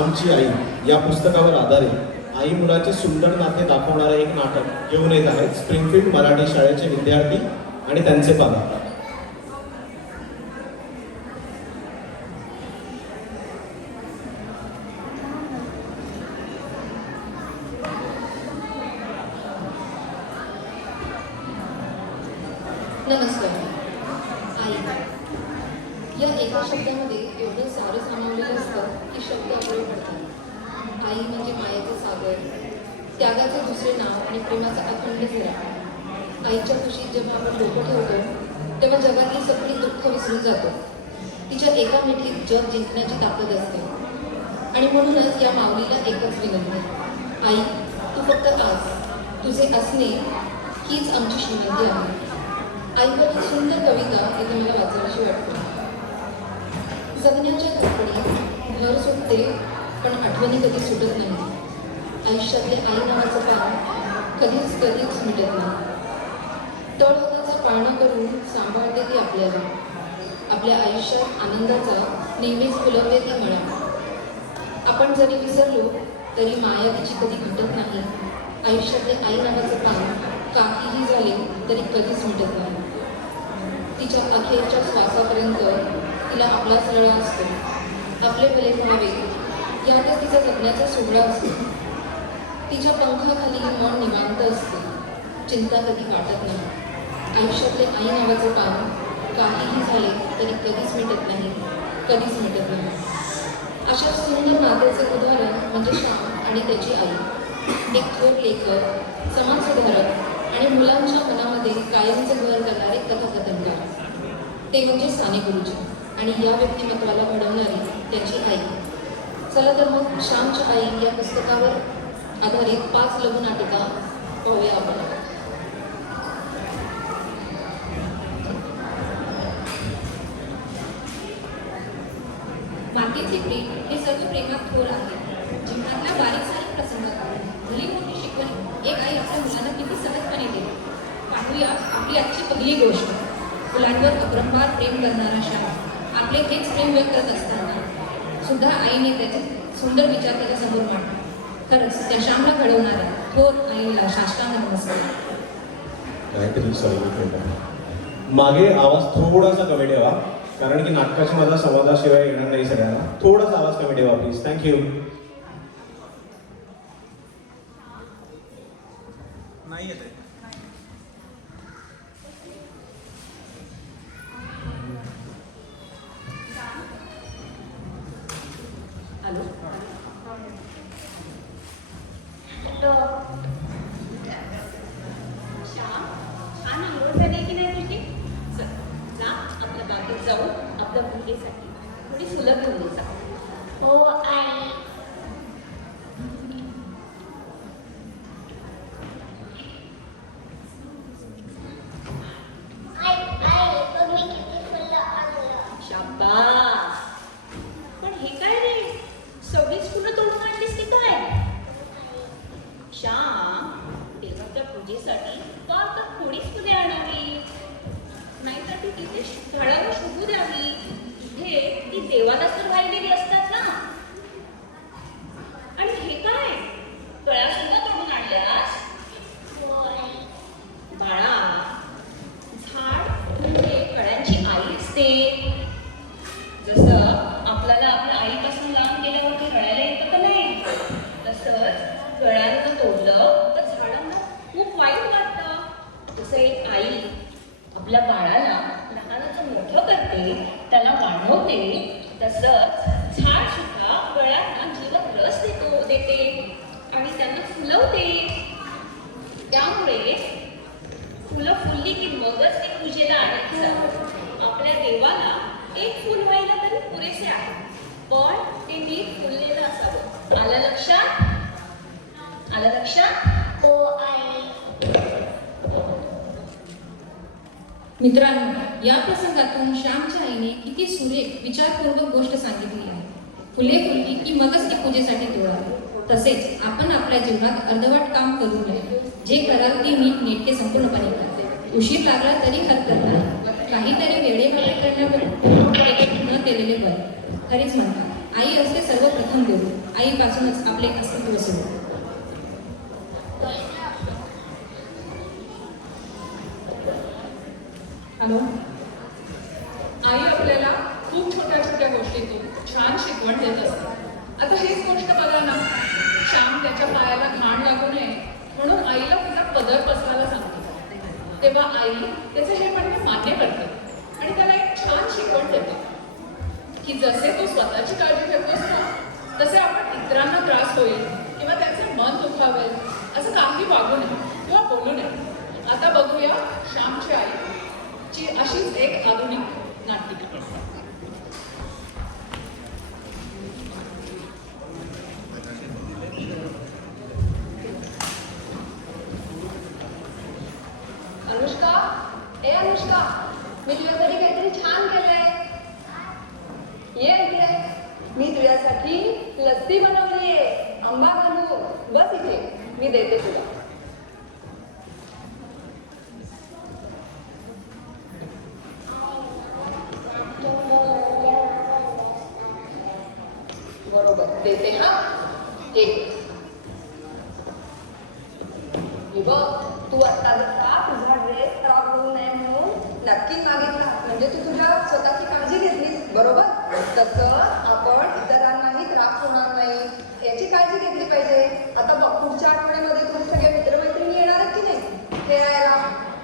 आमची आई या पुस्तकावर आधारित आई मुलाचे सुंदर नाते दाखवणारे एक नाटक घेऊन येत आहेत स्प्रिंगफील्ड मराठी शाळेचे विद्यार्थी आणि त्यांचे पालक नमस्कार आई या एका शब्दामध्ये एवढं सारं सामावलेलं असतं की शब्द अपुरे पडतात आई म्हणजे मायेचे सागर त्यागाचे दुसरे नाव आणि प्रेमाचा अखंड झरा आईच्या खुशीत जेव्हा आपण डोकं ठेवतो तेव्हा जगातली सगळी दुःख विसरून जातो. तिच्या एका मिठीत जग जिंकण्याची ताकद असते. आणि म्हणूनच या माऊलीला एकच विनंती आई तू फक्त आज तुझे असणे हीच आमची श्रीमंती आहे. आईवर एक सुंदर कविता इथे मला वाचावीशी वाटते जगण्याच्या धडपडी घर सुटते पण आठवणी कधी सुटत नाही आयुष्यातले आई नावाचं पान कधीच कधीच मिटत नाही. तळहोताचा पाळणं करून सांभाळते ती आपल्याला. आपल्या आयुष्यात आनंदाचा नेहमीच फुलवते ती मला आपण जरी विसरलो तरी माया तिची कधी घटत नाही. आयुष्यातले आई नावाचं पान काहीही झाले तरी कधीच मिटत नाही. तिच्या अखेरच्या श्वासापर्यंत तिला आपलाच लढा असतो. आपले भले व्हावे यातच तिचा जगण्याचा सोहळा असतो. तिच्या पंखाखाली मन निवांत असते. चिंता कधी वाटत नाही. आयुष्यातले आई नावाचं पान काहीही झाले तरी कधीच मिटत नाही. कधीच मिटत नाही. अशा सुंदर नात्याचे उदाहरण म्हणजे श्याम आणि त्याची आई. एक थोर लेखक समाजसुधारक आणि मुलांच्या मनामध्ये कायमचं घर करणारे कथाकथनकार. ते म्हणजे साने गुरुजी आणि या व्यक्तिमत्वाला घडवणारी त्याची आई. चला तर मग श्यामच्या आई या पुस्तकावर आधारित पाच लघुनाटिका पाहूया आपण. मातेचे प्रेम हे सर्व प्रेमात थोर आहे. जीवनातल्या बारीक सारीक प्रसंगात भली मोठी शिकवण एक आई आपल्या मुलांना किती सहजपणे देते. पाहूया आपली आजची पहिली गोष्ट. मुलांवर अप्रंपार प्रेम करणारा शाळा आपले हेच प्रेम व्यक्त करत असताना सुद्धा आईने त्याचे सुंदर विचार त्याच्यासमोर मांडले. खरंच त्या श्यामला घडवणारे थोर आईला साष्टांग नमस्कार. काहीतरी सॉरी मागे आवाज थोडासा कमी ठेवा कारण की नाटकाची माझा संवादाशिवाय येणार नाही सगळ्यांना. थोडासा आवाज कमी ठेवा प्लीज थँक्यू देवाला तर वाहिलेली असतात आलं लक्षात आलं लक्षात ओ मित्रांनो या प्रसंगातून श्यामच्या आईने किती सुरेख विचारपूर्वक गोष्ट सांगितली आहे. फुले फुलली की मगच ती पूजेसाठी तोडावी. तसेच आपण आपल्या जीवनात अर्धवट काम करू नये. जे कराल ते नीट नेटके संपूर्णपणे करते. उशीर लागला तरी हरकत नाही. काहीतरी वेळे करण्यावर न केलेले बरे खरेच म्हणतात आई असते सर्वप्रथम देऊ. आईपासूनच आपले अस्तित्व सुरू हॅलो. आई आपल्याला खूप छोट्या छोट्या गोष्टीतून छान शिकवण देत असते. आता हेच गोष्ट बघा ना. श्याम त्याच्या पायाला घाण लागू नये म्हणून आईला तिचा पदर पसरायला सांगते. तेव्हा आई त्याचं हे म्हणणे मान्य करते आणि त्याला एक छान शिकवण देते. की जसे तू स्वतःची काळजी घेतोस ना तसे आपण इतरांना त्रास होईल किंवा त्याचं मन दुखावेल असं काही वागू नये किंवा बोलू नये. आता बघूया श्यामची आई ची अशीच एक आधुनिक नाटिका मी देते तुला. घेतली पाहिजे. आता बघ पुढच्या आठवड्यामध्ये तुम्ही सगळे मित्रमैत्रिणी येणार की नाही? खेळायला.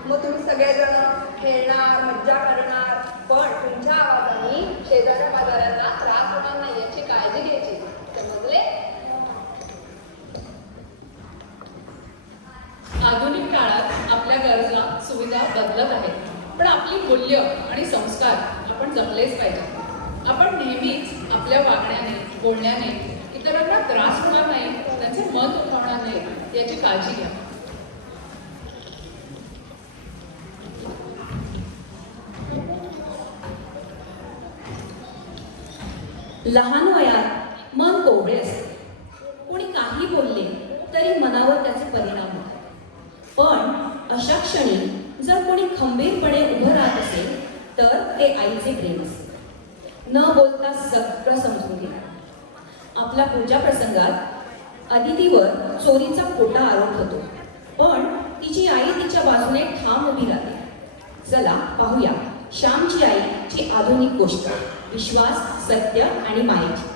मग तुम्ही सगळेजण खेळणार मज्जा करणार. पण तुमच्या आवाजाने शेजाऱ्या बाजाऱ्यांना त्रास होणार नाही याची काळजी घ्यायची. समजले आधुनिक काळात आपल्या गरजा सुविधा बदलत आहेत. पण आपली मूल्य आणि संस्कार आपण जपलेच पाहिजे. आपण नेहमीच आपल्या वागण्याने बोलण्याने इतरांना त्रास होणार नाही त्यांचे मत दुखावणार नाही याची काळजी घ्या. लहान वयात मन कोवळे असते. कोणी काही बोलले तरी मनावर त्याचे परिणाम होतात. पण अशा क्षणी जर कोणी खंबीरपणे उभं राहत असेल तर ते आईचे प्रेम असते. न बोलता सगळं समजून आपल्या पूजा प्रसंगात अदितीवर चोरीचा खोटा आरोप होतो. पण तिची आई तिच्या बाजूने ठाम उभी राहते. चला पाहूया. श्यामची आई ची आधुनिक गोष्ट. विश्वास सत्य आणि माहिती.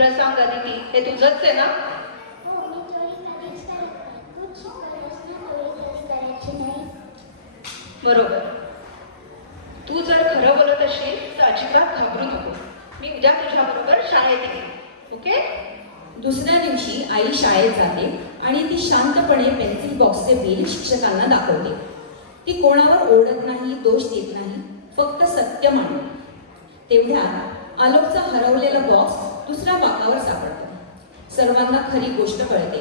खरं सांग अदिती हे तुझंच आहे ना? हो मी चोरी कधीच करत नाही तूच शिकवलंस ना चोरी कधी करायची नाही. बरोबर. तू जर खरं बोलत असशील तर अजिबात घाबरू नको. मी उद्या तुझ्या बरोबर शाळेत येईन. ओके? दुसऱ्या दिवशी आई शाळेत जाते आणि ती शांतपणे पेन्सिल बॉक्सचे बिल शिक्षकांना दाखवते. ती कोणावर ओढत नाही दोष देत नाही फक्त सत्य मांडते तेवढ्यात आलोकचा हरवलेला बॉक्स दुसऱ्या बाकावर सापडतो सर्वांना खरी गोष्ट कळते.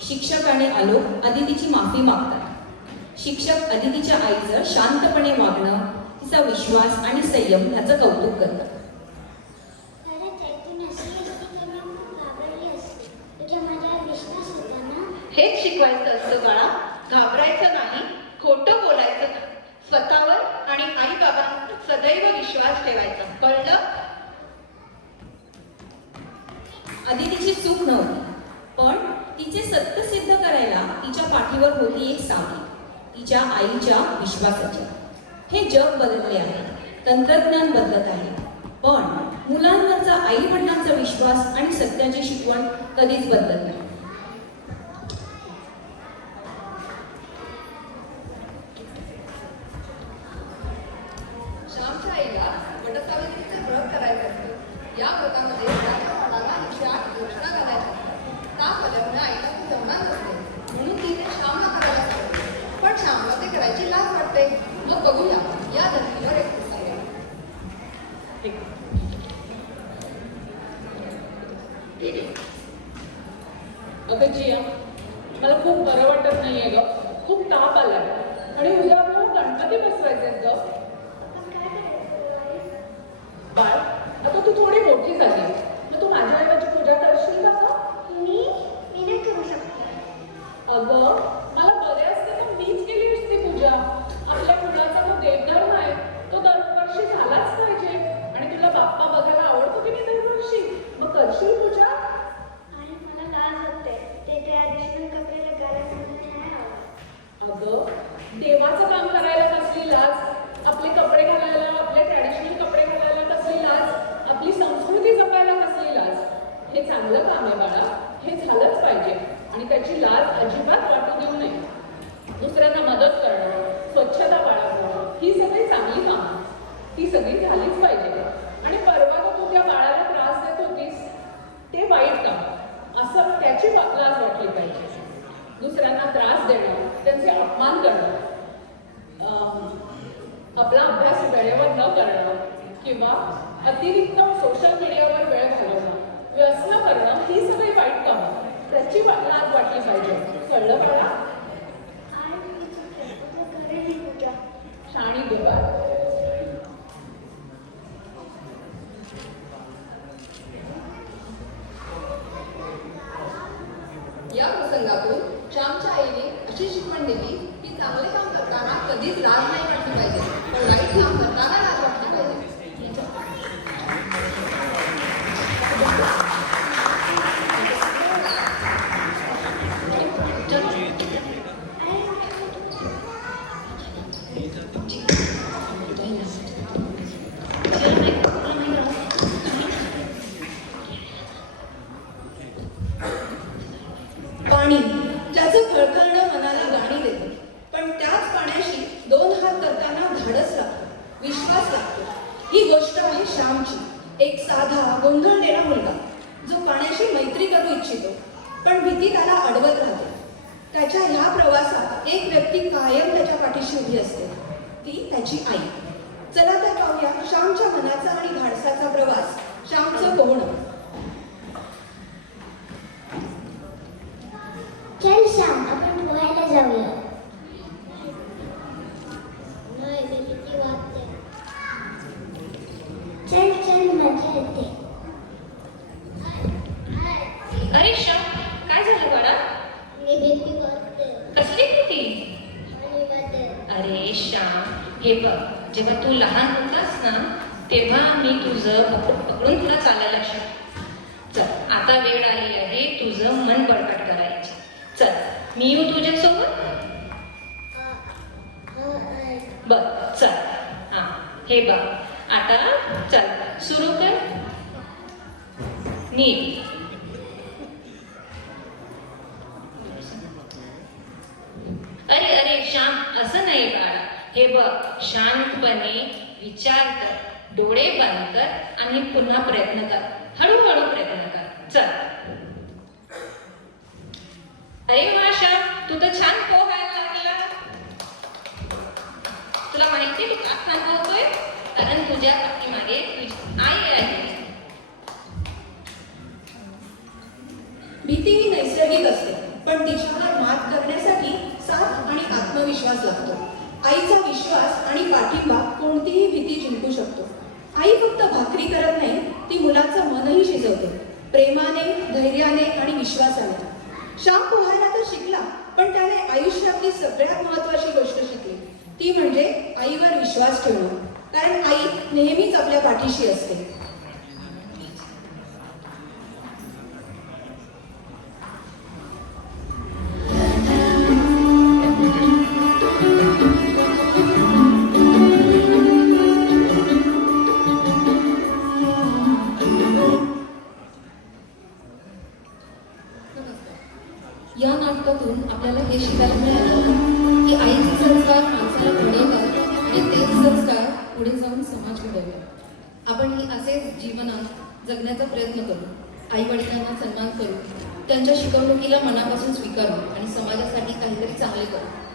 शिक्षक आणि आलोक अदितीची माफी मागतात. शिक्षक अदितीच्या आईचं शांतपणे वागणं तिचा विश्वास आणि संयम ह्याचं कौतुक करतात. हेच शिकवायचं असतं बाळा. घाबरायचं नाही खोटं बोलायचं नाही. स्वतःवर आणि आई बाबांवर सदैव विश्वास ठेवायचा. कळलं? आधी तिची चूक नव्हती. पण तिचे सत्य सिद्ध करायला तिच्या पाठीवर होती एक सावली तिच्या आईच्या विश्वासाची. हे जग बदलले आहे तंत्रज्ञान बदलत आहे. पण मुलांवरचा आई वडिलांचा विश्वास आणि सत्याची शिकवण कधीच बदलत नाही. श्यामच्या आईला व्रत करायचं या व्रतामध्ये त्याच्या फळाला एकशे आठ घोषणा घालायच्या असतात ताप आल्यामुळे आईला ती जमणार नसते म्हणून ती ते श्यामला करायला सांगते पण श्यामला ते करायची लाज वाटते मग बघूया या धर्तीवर एक प्रसंग अगं जिया मला खूप बरं वाटत नाहीये ग. खूप ताप आलाय. आणि उद्या आपल्याला गणपती बसवायचे ग. आई? बाळ आता तू थोडी मोठी झाली. मग तू माझ्या ऐवजी पूजा करशील का मी? मी नाही करू शकते. अगं त्रास अजिबात वाटू देऊ नये. दुसऱ्यांना मदत करणं स्वच्छता बाळगणं ही सगळी चांगली कामं. ती सगळी झालीच पाहिजे. आणि परवा तर तू त्या बाळाला त्रास देत होतीस? ते वाईट काम. असं त्याची वा- लाज वाटली पाहिजे. दुसऱ्यांना त्रास देणं त्यांचे अपमान करणं. आपला अभ्यास वेळेवर न करणं किंवा अतिरिक्त सोशल मीडियावर वेळ घालवणं व्यसन करणं ही सगळी वाईट कामं. त्याची वा- लाज वाटली पाहिजे. कळलं मला? शाणी देवा. या प्रसंगातून श्यामच्या आईने अशी शिकवण दिली की चांगले काम करताना कधीच लाज नाही वाटली पाहिजे. पण वाईट काम करताना लाज वाटली पाहिजे पाणी त्याचं खळखळणं मनाला गाणी देतं. पण त्याच पाण्याशी दोन हात करताना धाडस लागतो विश्वास लागतो. ही गोष्ट आहे श्यामची एक साधा देणा मुलगा जो पाण्याशी मैत्री करू इच्छितो पण भीती त्याला अडवत राहते. त्याच्या ह्या प्रवासात एक व्यक्ती कायम त्याच्या पाठीशी उभी असते. ती त्याची आई. चला तर पाहूया श्यामच्या मनाचा आणि धाडसाचा प्रवास श्यामचं पोहणं चल श्याम आपण पोहायला जाऊया नाही मी किती वाटते चल चल मजा येते अरे श्याम काय झालं बाळा मी भीती वाटते कसली भीती आणि वाटते अरे श्याम हे बघ जेव्हा तू लहान होतास ना तेव्हा मी तुझं पकड पकडून तुला चालायला शिक चल आता वेळ आली आहे तुझं मन बळकट करायची चल मी येऊ तुझ्यासोबत? बर चल. हा हे बघ. आता चल सुरू कर. नीट. अरे अरे श्याम असं नाही बाळा. हे बघ शांतपणे विचार कर. डोळे बंद कर आणि पुन्हा प्रयत्न कर. हळूहळू प्रयत्न कर. चल. अरे माशा तू तर छान पोहायला लागला तुला माहिती तू का छान पोहतोय कारण तुझ्या पाठीमागे तुझी आई आहे. भीती ही नैसर्गिक असते पण तिच्यावर मात करण्यासाठी साथ आणि आत्मविश्वास लागतो. आईचा विश्वास आणि पाठिंबा कोणतीही भीती जिंकू शकतो. आई फक्त भाकरी करत नाही ती मुलाचं मनही शिजवते. प्रेमाने धैर्याने आणि विश्वासाने. श्याम पोहायला तर शिकला पण त्याने आयुष्यातली सगळ्यात महत्वाची गोष्ट शिकली. ती म्हणजे आईवर विश्वास ठेवणं. कारण आई नेहमीच आपल्या पाठीशी असते. हे शिकायला मिळालं की आईचे संस्कार माणसाला घडवतात आणि तेच संस्कार पुढे जाऊन समाज घडवला. आपण ही असेच जीवनात जगण्याचा प्रयत्न करू आई वडिलांना सन्मान करू त्यांच्या शिकवणुकीला मनापासून स्वीकारू आणि समाजासाठी काहीतरी चांगले करू.